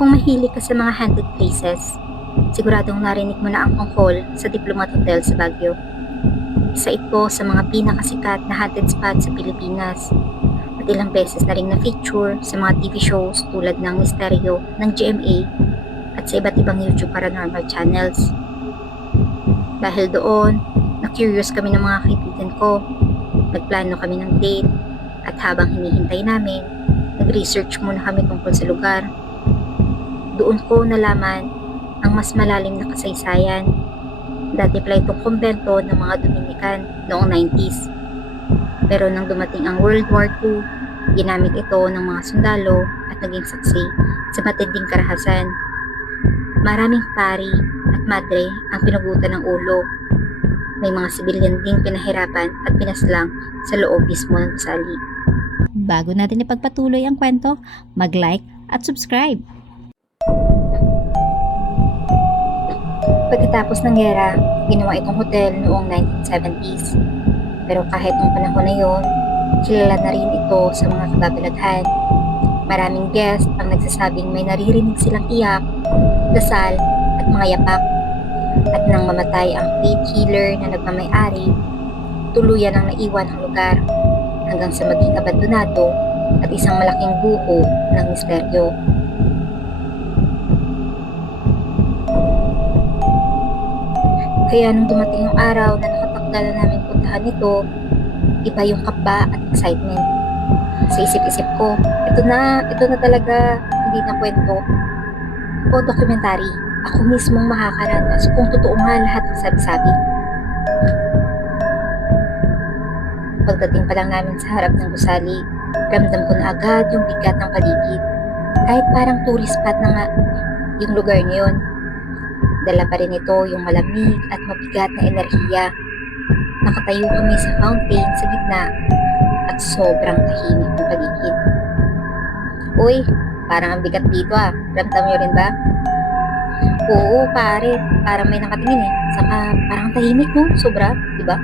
Kung mahilig ka sa mga haunted places, siguradong narinig mo na ang tungkol sa Diplomat Hotel sa Baguio. Isa ito sa mga pinakasikat na haunted spot sa Pilipinas at ilang beses na rin na-feature sa mga TV shows tulad ng Misteryo ng GMA at sa iba't ibang YouTube paranormal channels. Dahil doon, na-curious kami ng mga kaibigan ko, nagplano kami ng date at habang hinihintay namin, nag-research muna kami tungkol sa lugar. Doon ko nalaman ang mas malalim na kasaysayan. Dati pala itong kumbento ng mga Dominican noong 90s. Pero nang dumating ang World War II, ginamit ito ng mga sundalo at naging saksi sa matinding karahasan. Maraming pari at madre ang pinugutan ng ulo. May mga sibilyan ding pinahirapan at pinaslang sa loob mismo ng gusali. Bago natin ipagpatuloy ang kwento, mag-like at subscribe. Pagkatapos ng gera, ginawa itong hotel noong 1970s. Pero kahit noong panahon na yon, kilala na rin ito sa mga kababalaghan. Maraming guest ang nagsasabing may naririnig silang iyak, dasal at mga yapak. At nang mamatay ang faith healer na nagmamay-ari, tuluyan ang naiwan ang lugar hanggang sa maging abandonado at isang malaking buho ng misteryo. Kaya nung dumating yung araw na nakatakda na namin puntahan ito, iba yung kaba at excitement. Sa isip-isip ko, ito na talaga, hindi na kwento o documentary. Ako mismong makakaranas kung totoo nga lahat ng sabi-sabi. Pagdating pa lang namin sa harap ng gusali, ramdam ko na agad yung bigat ng paligid. Kahit parang tourist spot na nga yung lugar na yun. Dala pa rin ito yung malamig at mabigat na enerhiya. Nakatayo kami sa fountain sa gitna at sobrang tahimik ng paligid. Uy, parang ang bigat dito ah. Ramdam nyo rin ba? Oo, pare. Parang may nakatingin eh. Saka parang tahimik no? Sobra, di ba?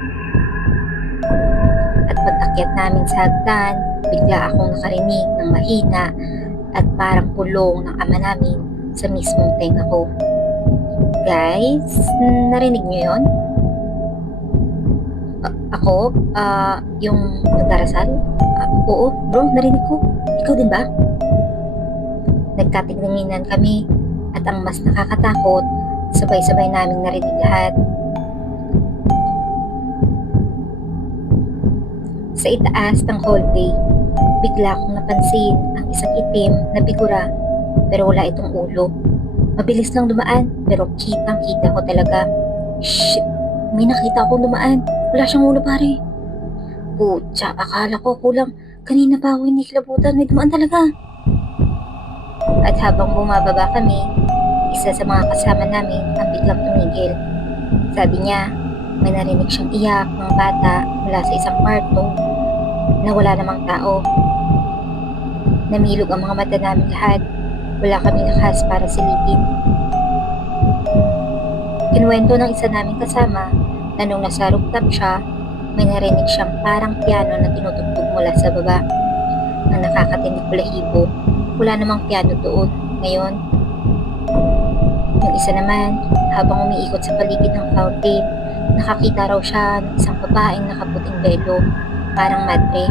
At pag-akyat namin sa hagdan, bigla akong nakarinig ng mahina at parang pulong ng ama namin sa mismong tenga ko. Guys, narinig niyo yon? Ako? Yung nagdarasal? Oo, bro, narinig ko. Ikaw din ba? Nagkatigningan kami at ang mas nakakatakot, sabay-sabay naming narinig lahat. Sa itaas ng hallway, bigla akong napansin ang isang itim na figura pero wala itong ulo. Mabilis lang dumaan, pero kitang-kita ko talaga. Shit! May nakita akong dumaan. Wala siyang ulo, pare. Putya, akala ko kulang. Kanina pa ako inikilabutan. May dumaan talaga. At habang bumababa kami, isa sa mga kasama namin ang biglang tumigil. Sabi niya, may narinig siyang iyak ng bata mula sa isang kwarto na wala namang tao. Namilog ang mga mata namin lahat. Wala kami lakas para silipin. Kinuwento ng isa naming kasama na nung nasa rooftop siya, may narinig siyang parang piano na tinutugtog mula sa baba. Ang nakakatindig balahibo, wala namang piano doon. Ngayon, yung isa naman, habang umiikot sa paligid ng fountain, nakakita raw siya ng isang babaeng nakaputing belo, parang madre,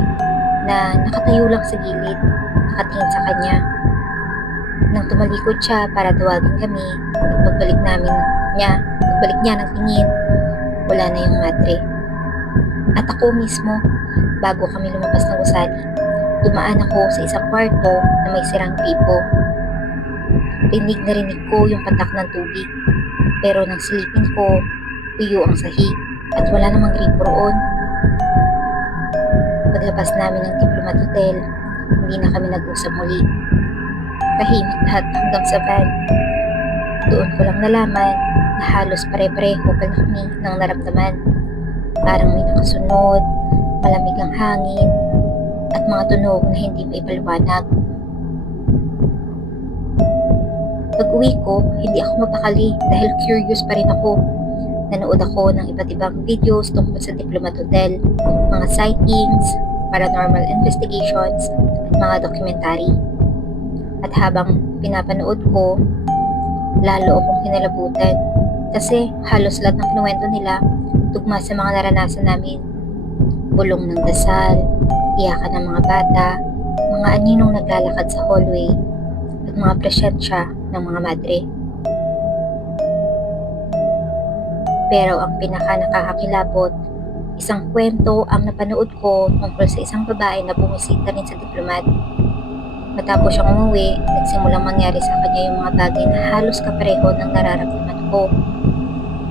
na nakatayo lang sa gilid, nakatingin sa kanya. Nang tumalikod siya para tawagin kami at pagbalik niya ng tingin, wala na yung madre. At ako mismo, bago kami lumabas ng gusali, dumaan ako sa isang kwarto na may sirang gripo. Rinig na rinig ko yung patak ng tubig, pero nang silipin ko, tuyo ang sahig at wala namang gripo roon. Paglabas namin ng Diplomat Hotel, hindi na kami nag-usap muli. Tahimik lahat hanggang sa van. Doon ko lang nalaman na halos pare-pareho pala kami ng naramdaman. Parang may nakasunod, malamig ang hangin, at mga tunog na hindi maipaliwanag. Pag-uwi ko, hindi ako mapakali dahil curious pa rin ako. Nanood ako ng iba't ibang videos tungkol sa Diplomat Hotel, mga sightings, paranormal investigations, at mga documentary. At habang pinapanood ko, lalo akong kinalabutan. Kasi halos lahat ng kinuwento nila tugma sa mga naranasan namin. Bulong ng dasal, iyakan ng mga bata, mga aninong naglalakad sa hallway, at mga presensya ng mga madre. Pero ang pinaka nakakakilabot, isang kwento ang napanood ko tungkol sa isang babae na bumisita rin sa diplomat. Matapos siyang umuwi, nagsimulang mangyari sa kanya yung mga bagay na halos kapareho ng nararamdaman ko.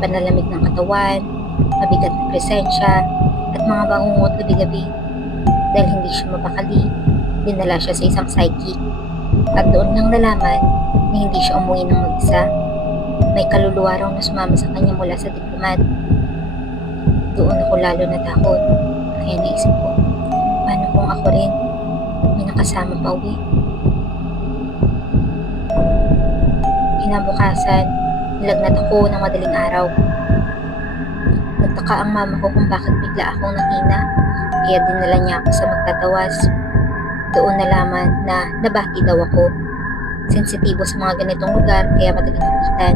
Panalamig ng katawan, mabigat na presensya, at mga bangungot gabi-gabi. Dahil hindi siya mapakali, dinala siya sa isang psychic. At doon nang nalaman na hindi siya umuwi ng mag-isa. May kaluluwa raw na sumama sa kanya mula sa diplomat. Doon ako lalo natakot. Kaya naisip ko, paano kung ako rin may nakasama pa uwi? Kinabukasan, nilagnat ako ng madaling araw. Nagtaka ang mama ko kung bakit bigla akong nakina, kaya dinala niya ako sa magtatawas. Doon nalaman na nabati daw ako. Sensitibo sa mga ganitong lugar kaya madaling kapitan.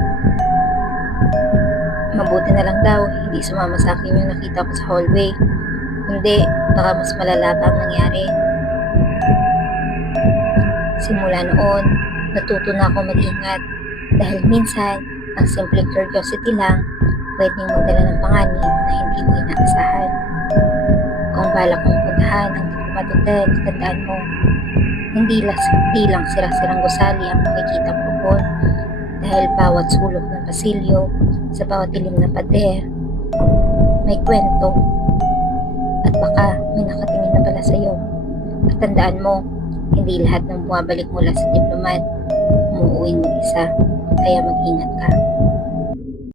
Mabuti na lang daw, hindi sumama sa akin yung nakita ko sa hallway. Kundi, baka mas malala pa ang nangyari. Simula noon, natuto na ako mag-ingat dahil minsan, ang simple curiosity lang pwedeng magdala ng panganib na hindi mo inaasahan. Kung balak mong puntahan ang Diplomat Hotel, tandaan mo, hindi lang sira-sirang gusali ang makikita mo roon dahil bawat sulok ng pasilyo, sa bawat dilim na pader, may kwento at baka may nakatingin na pala sa'yo. At tandaan mo, hindi lahat ng bumabalik mula sa diplomat umuuwing mag-isa, kaya mag-ingat ka.